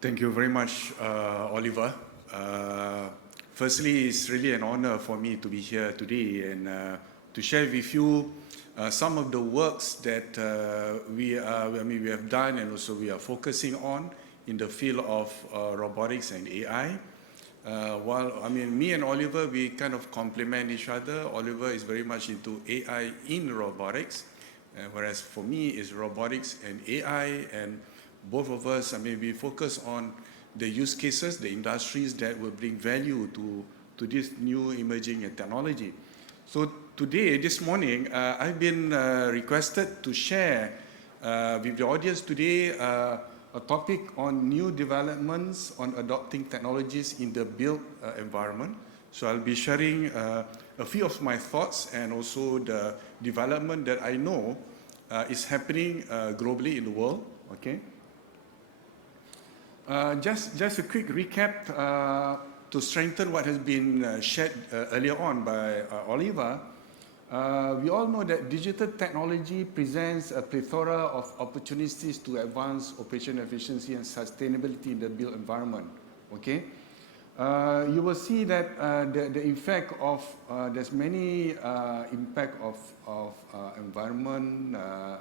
Thank you very much, Oliver. Firstly, it's really an honor for me to be here today and to share with you some of the works that we have done and also we are focusing on in the field of robotics and AI. Me and Oliver, we kind of complement each other. Oliver is very much into AI in robotics, whereas for me is robotics and AI, and both of us, we focus on the use cases, the industries that will bring value to this new emerging technology. So today, this morning, I've been requested to share with the audience today a topic on new developments on adopting technologies in the built environment. So I'll be sharing a few of my thoughts and also the development that I know is happening globally in the world. Okay. Just a quick recap to strengthen what has been shared earlier on by Oliver. We all know that digital technology presents a plethora of opportunities to advance operational efficiency and sustainability in the built environment. Okay, you will see that the effect of there's many impact of environment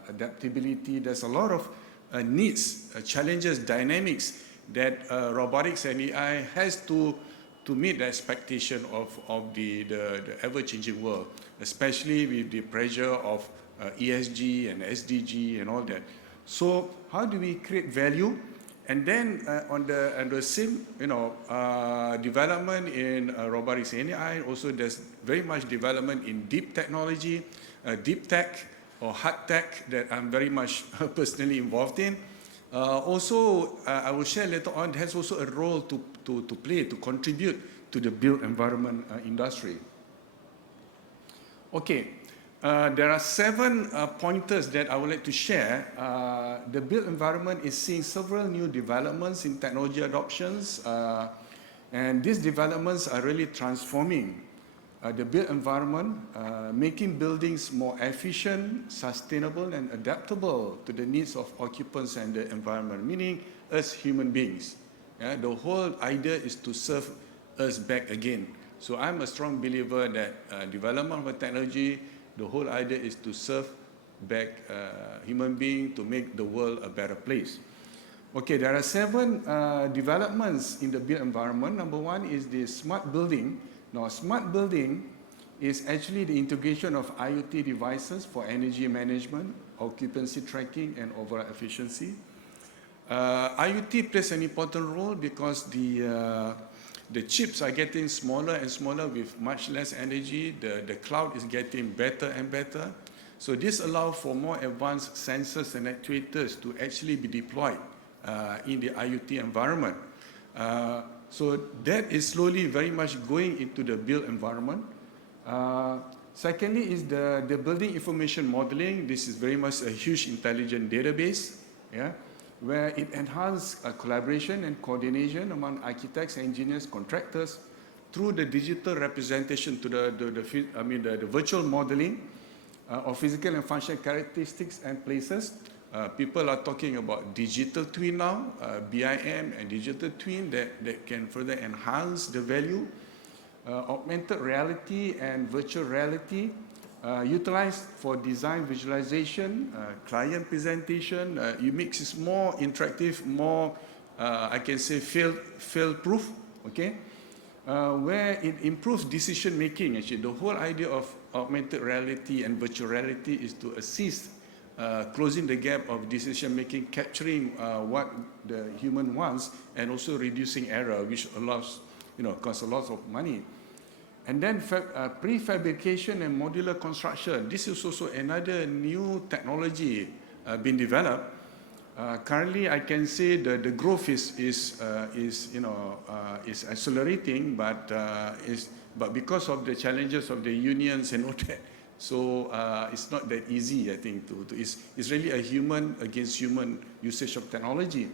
adaptability. There's a lot of needs, challenges, dynamics that robotics and AI has to meet the expectation of the ever-changing world, especially with the pressure of ESG and SDG and all that. So how do we create value? And then on the same development in robotics and AI, also there's very much development in deep technology, deep tech or hard tech that I'm very much personally involved in. I will share later on, has also a role to play, to contribute to the built environment industry. Okay, there are 7 pointers that I would like to share. The built environment is seeing several new developments in technology adoptions, and these developments are really transforming the built environment, making buildings more efficient, sustainable, and adaptable to the needs of occupants and the environment, meaning us human beings. Yeah? The whole idea is to serve us back again. So I'm a strong believer that development of technology, the whole idea is to serve back human beings to make the world a better place. Okay, there are 7 developments in the built environment. Number 1 is the smart building. Now, smart building is actually the integration of IoT devices for energy management, occupancy tracking, and overall efficiency. IoT plays an important role because the chips are getting smaller and smaller with much less energy. The cloud is getting better and better. So this allows for more advanced sensors and actuators to actually be deployed in the IoT environment. So that is slowly very much going into the built environment. Secondly is the building information modeling. This is very much a huge intelligent database, yeah, where it enhances collaboration and coordination among architects, engineers, contractors through the digital representation to the virtual modeling of physical and functional characteristics and places. People are talking about digital twin now, BIM and digital twin that can further enhance the value. Augmented reality and virtual reality utilized for design visualization, client presentation. It makes it more interactive, more, I can say, fail-proof, okay? Where it improves decision making. Actually, the whole idea of augmented reality and virtual reality is to assist closing the gap of decision making, capturing what the human wants, and also reducing error, which allows, costs a lot of money. And then prefabrication and modular construction. This is also another new technology being developed. Currently, I can say the growth is accelerating, but because of the challenges of the unions and all that, so it's not that easy, I think. It's really a human against human usage of technology.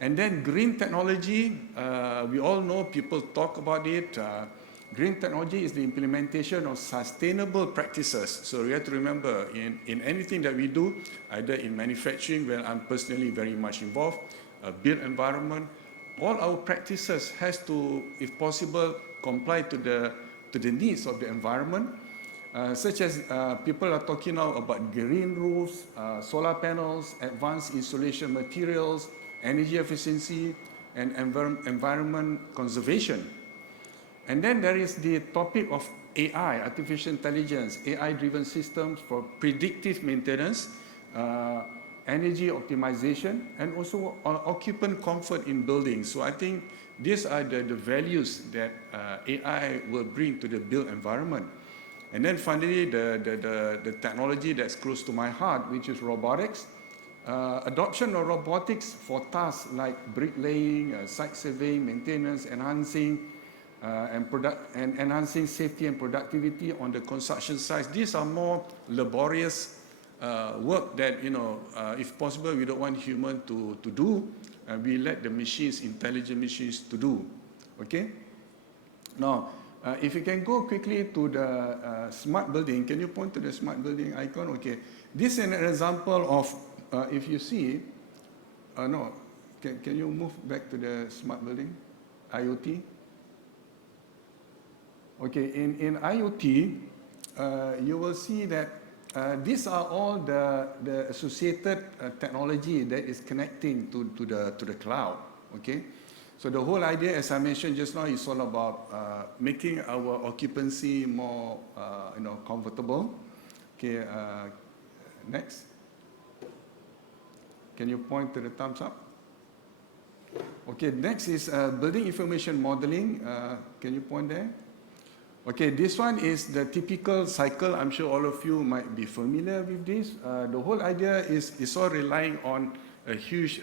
And then green technology, we all know, people talk about it. Green technology is the implementation of sustainable practices. So we have to remember, in anything that we do, either in manufacturing, where I'm personally very much involved, built environment, all our practices has to, if possible, comply to the needs of the environment, such as people are talking now about green roofs, solar panels, advanced insulation materials, energy efficiency, and environment conservation. And then there is the topic of AI, artificial intelligence, AI-driven systems for predictive maintenance, energy optimization, and also occupant comfort in buildings. So I think these are the values that AI will bring to the built environment. And then finally, the technology that's close to my heart, which is robotics. Adoption of robotics for tasks like bricklaying, site surveying, maintenance, enhancing safety and productivity on the construction sites. These are more laborious work that, if possible, we don't want human to do. We let the machines, intelligent machines, to do. Okay? Now, if you can go quickly to the smart building, can you point to the smart building icon? Okay. This is an example of, if you see, no, can you move back to the smart building, IoT? Okay, in IoT, you will see that these are all the associated technology that is connecting to the cloud. Okay, so the whole idea, as I mentioned just now, is all about making our occupancy more, comfortable. Okay, next. Can you point to the thumbs up? Okay, next is building information modeling. Can you point there? Okay, this one is the typical cycle. I'm sure all of you might be familiar with this. The whole idea is all relying on a huge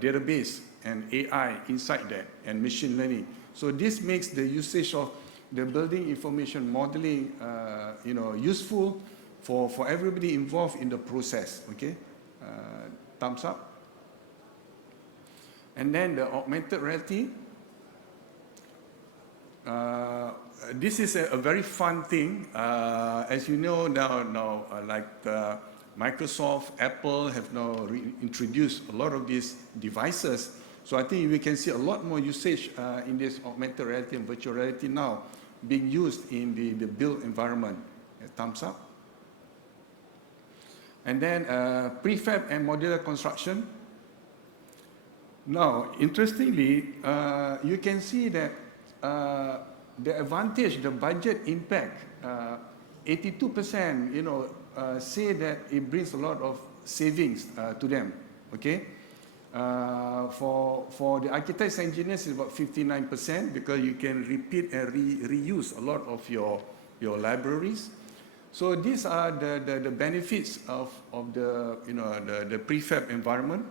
database and AI inside that and machine learning. So this makes the usage of the building information modeling, useful for everybody involved in the process. Okay, thumbs up. And then the augmented reality. This is a very fun thing. As you know now Microsoft, Apple have now introduced a lot of these devices. So I think we can see a lot more usage in this augmented reality and virtual reality now being used in the built environment. Thumbs up. And then prefab and modular construction. Now, interestingly, you can see that the advantage, the budget impact, 82%, say that it brings a lot of savings to them. Okay, for the architects and engineers, it's about 59% because you can repeat and reuse a lot of your libraries. So these are the benefits of the prefab environment.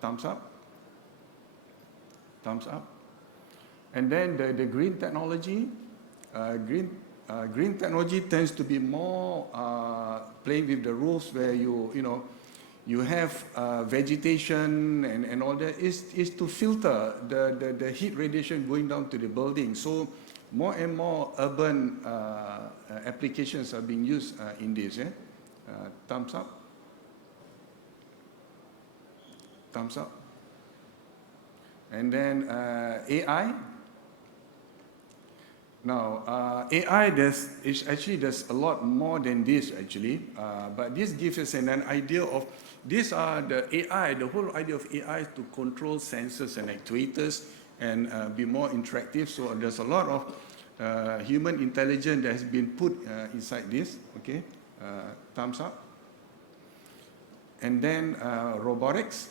Thumbs up. Thumbs up. And then the green technology. Green technology tends to be more playing with the roofs where you have vegetation and all that. Is to filter the heat radiation going down to the building. So more and more urban applications are being used in this. Thumbs up. Thumbs up. And then AI. Now, AI, there's a lot more than this actually, but this gives us an idea of, these are the AI, the whole idea of AI to control sensors and actuators and be more interactive. So there's a lot of human intelligence that has been put inside this. Okay, thumbs up. And then robotics.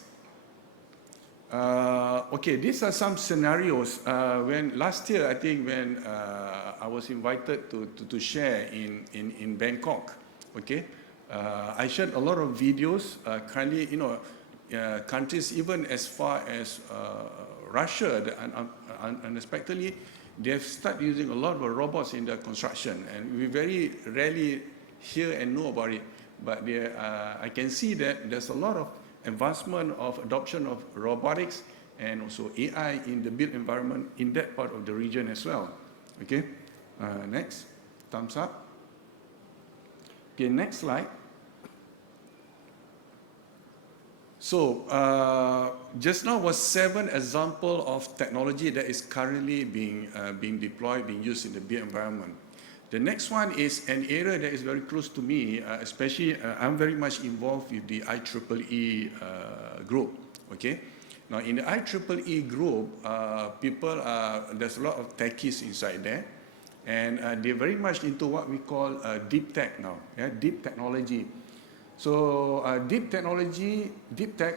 Okay, these are some scenarios. When last year, I think, when I was invited to share in Bangkok, okay, I shared a lot of videos. Currently, countries even as far as Russia, unexpectedly, they've started using a lot of robots in the construction, and we very rarely hear and know about it. But I can see that there's a lot of advancement of adoption of robotics and also AI in the built environment in that part of the region as well. Okay, next, thumbs up. Okay, next slide. So just now was 7 examples of technology that is currently being deployed, being used in the built environment. The next one is an area that is very close to me, especially I'm very much involved with the IEEE group. Okay, now in the IEEE group, there's a lot of techies inside there, and they're very much into what we call deep tech now, deep technology. So deep tech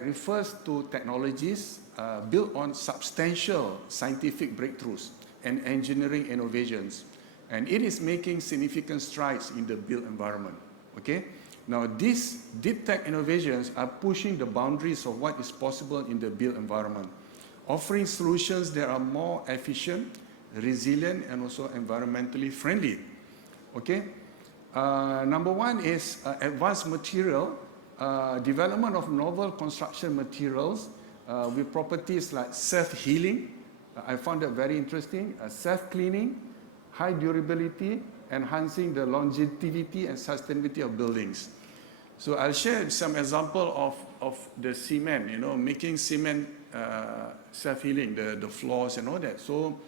refers to technologies built on substantial scientific breakthroughs and engineering innovations. And it is making significant strides in the built environment. Okay? Now these deep tech innovations are pushing the boundaries of what is possible in the built environment, offering solutions that are more efficient, resilient, and also environmentally friendly. Okay? Number one is advanced material, development of novel construction materials with properties like self-healing. I found that very interesting. Self-cleaning, high durability, enhancing the longevity and sustainability of buildings. So I'll share some example of the cement, making cement self-healing, the floors and all that. So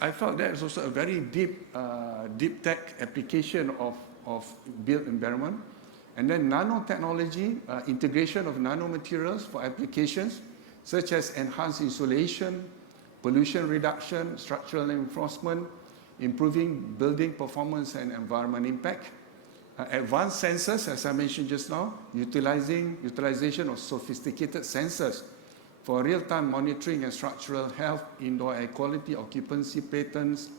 I felt that is also a very deep tech application of built environment. And then nanotechnology, integration of nanomaterials for applications such as enhanced insulation, pollution reduction, structural reinforcement, improving building performance and environment impact. Advanced sensors, as I mentioned just now, utilization of sophisticated sensors for real-time monitoring and structural health, indoor air quality, occupancy patterns,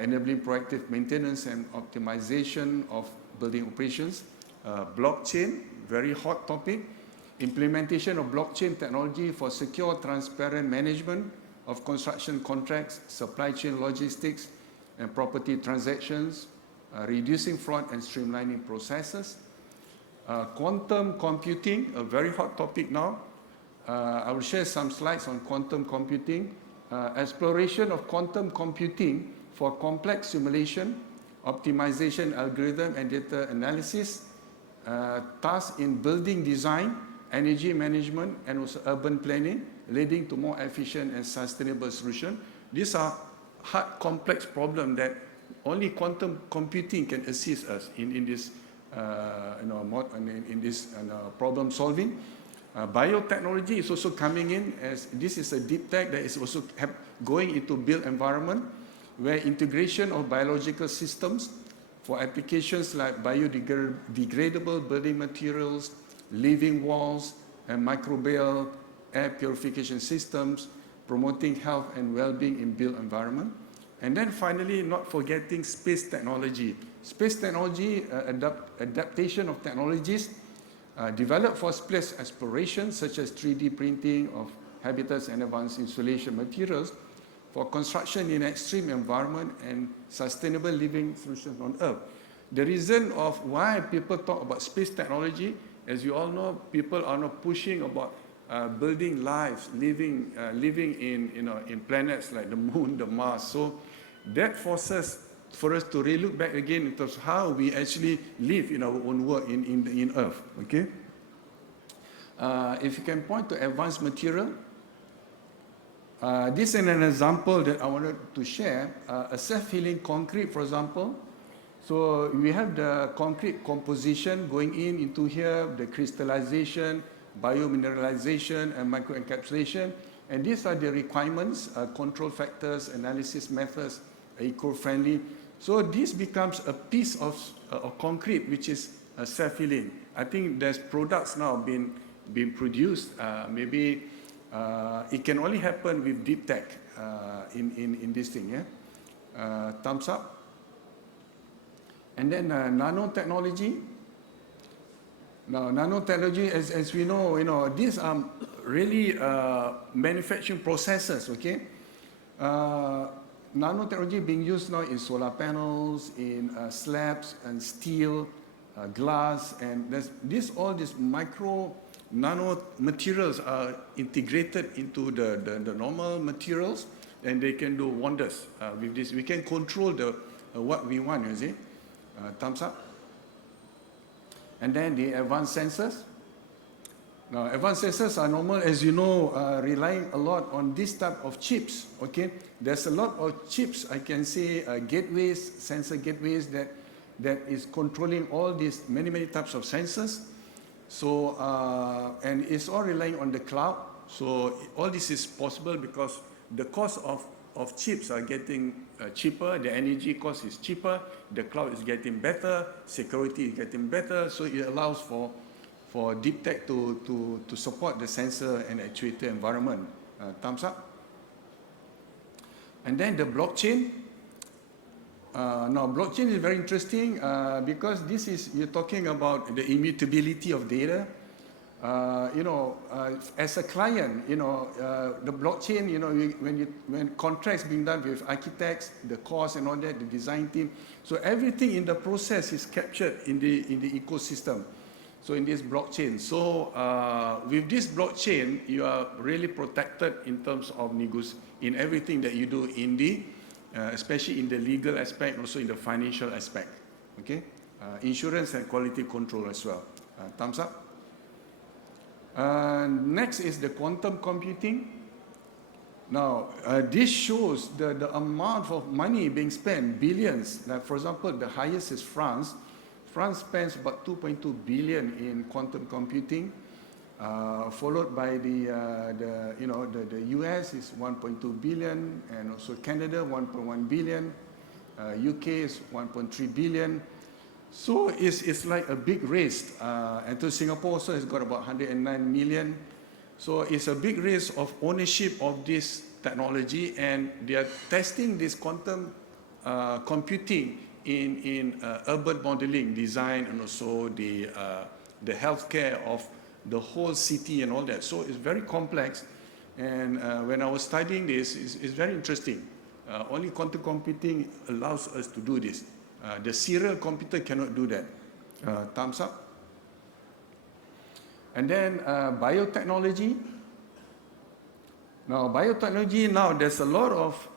enabling proactive maintenance and optimization of building operations. Blockchain, very hot topic. Implementation of blockchain technology for secure, transparent management of construction contracts, supply chain logistics, and property transactions, reducing fraud and streamlining processes. Quantum computing, a very hot topic now. I will share some slides on quantum computing. Exploration of quantum computing for complex simulation, optimization algorithm and data analysis, tasks in building design, energy management, and also urban planning, leading to more efficient and sustainable solutions. These are hard, complex problems that only quantum computing can assist us in this, problem solving. Biotechnology is also coming in, as this is a deep tech that is also going into built environment, where integration of biological systems for applications like biodegradable building materials, living walls, and microbial air purification systems, promoting health and well-being in built environment. And then finally, not forgetting space technology. Space technology, adaptation of technologies developed for space exploration, such as 3D printing of habitats and advanced insulation materials for construction in extreme environment and sustainable living solutions on Earth. The reason of why people talk about space technology, as you all know, people are now pushing about building lives, living in planets like the Moon, the Mars. So that forces for us to really look back again in terms of how we actually live in our own world in Earth. Okay. If you can point to advanced material, this is an example that I wanted to share. A self-healing concrete, for example. So we have the concrete composition going into here, the crystallization, biomineralization, and microencapsulation. And these are the requirements, control factors, analysis methods, eco-friendly. So this becomes a piece of concrete which is self-healing. I think there's products now being produced. Maybe it can only happen with deep tech in this thing. Yeah? Thumbs up. And then nanotechnology. Now, nanotechnology, as we know, these are really manufacturing processes. Okay. Nanotechnology being used now in solar panels, in slabs and steel, glass, and all these micro nano materials are integrated into the normal materials, and they can do wonders with this. We can control what we want. You see, thumbs up. And then the advanced sensors. Now, advanced sensors are normal, as you know, relying a lot on this type of chips, okay? There's a lot of chips, I can say, gateways, sensor gateways that is controlling all these many types of sensors. So, and it's all relying on the cloud. So all this is possible because the cost of chips are getting cheaper, the energy cost is cheaper, the cloud is getting better, security is getting better, so it allows for deep tech to support the sensor and actuator environment. Thumbs up. And then the blockchain. Now, blockchain is very interesting because this is, you're talking about the immutability of data. As a client, the blockchain, when contracts being done with architects, the cost and all that, the design team, so everything in the process is captured in the ecosystem. So in this blockchain, so with this blockchain, you are really protected in terms of in everything that you do in the, especially in the legal aspect, also in the financial aspect. Okay, insurance and quality control as well. Thumbs up. Next is the quantum computing. Now, this shows the amount of money being spent, billions. Like for example, the highest is France. France spends about 2.2 billion in quantum computing, followed by the US is 1.2 billion, and also Canada 1.1 billion, UK is 1.3 billion. So it's like a big race, and to Singapore also has got about 109 million. So it's a big race of ownership of this technology, and they are testing this quantum computing in urban modeling, design, and also the healthcare of the whole city and all that. So it's very complex, and when I was studying this, it's very interesting. Only quantum computing allows us to do this. The serial computer cannot do that. Thumbs up. And then biotechnology. Now, biotechnology, now there's a lot of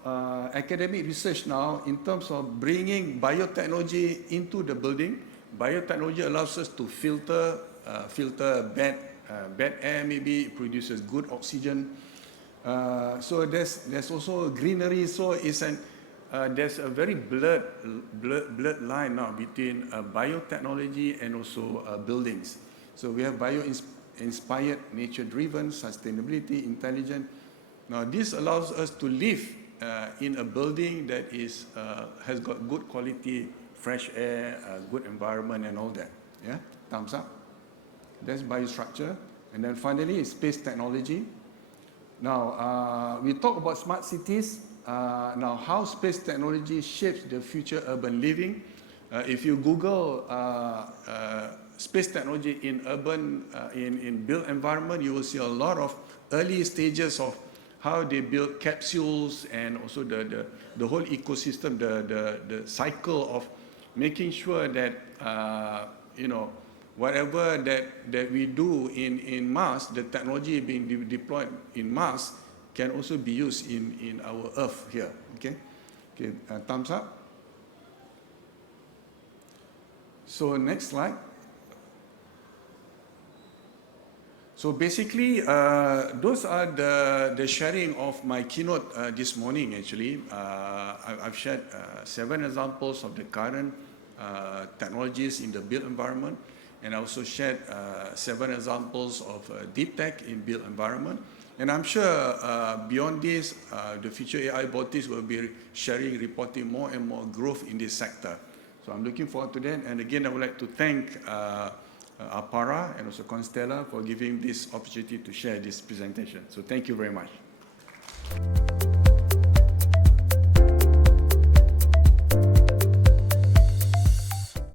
academic research now in terms of bringing biotechnology into the building. Biotechnology allows us to filter bad air, maybe it produces good oxygen. So there's also greenery. So there's a very blurred line now between biotechnology and also buildings. So we have bio-inspired, nature-driven, sustainability, intelligent. Now this allows us to live in a building that has got good quality, fresh air, good environment and all that. Yeah, thumbs up. That's biostructure. And then finally, space technology. Now, we talk about smart cities. Now, how space technology shapes the future urban living. If you Google space technology in urban, in built environment, you will see a lot of early stages of how they build capsules and also the whole ecosystem, the cycle of making sure that, whatever that we do in Mars, the technology being deployed in Mars can also be used in our Earth here. Okay, thumbs up. So next slide. So basically, those are the sharing of my keynote this morning. Actually, I've shared 7 examples of the current technologies in the built environment, and I also shared 7 examples of deep tech in built environment. And I'm sure beyond this, the future AIBotics will be sharing, reporting more and more growth in this sector. So I'm looking forward to that. And again, I would like to thank Apara and also Constella for giving this opportunity to share this presentation. So thank you very much.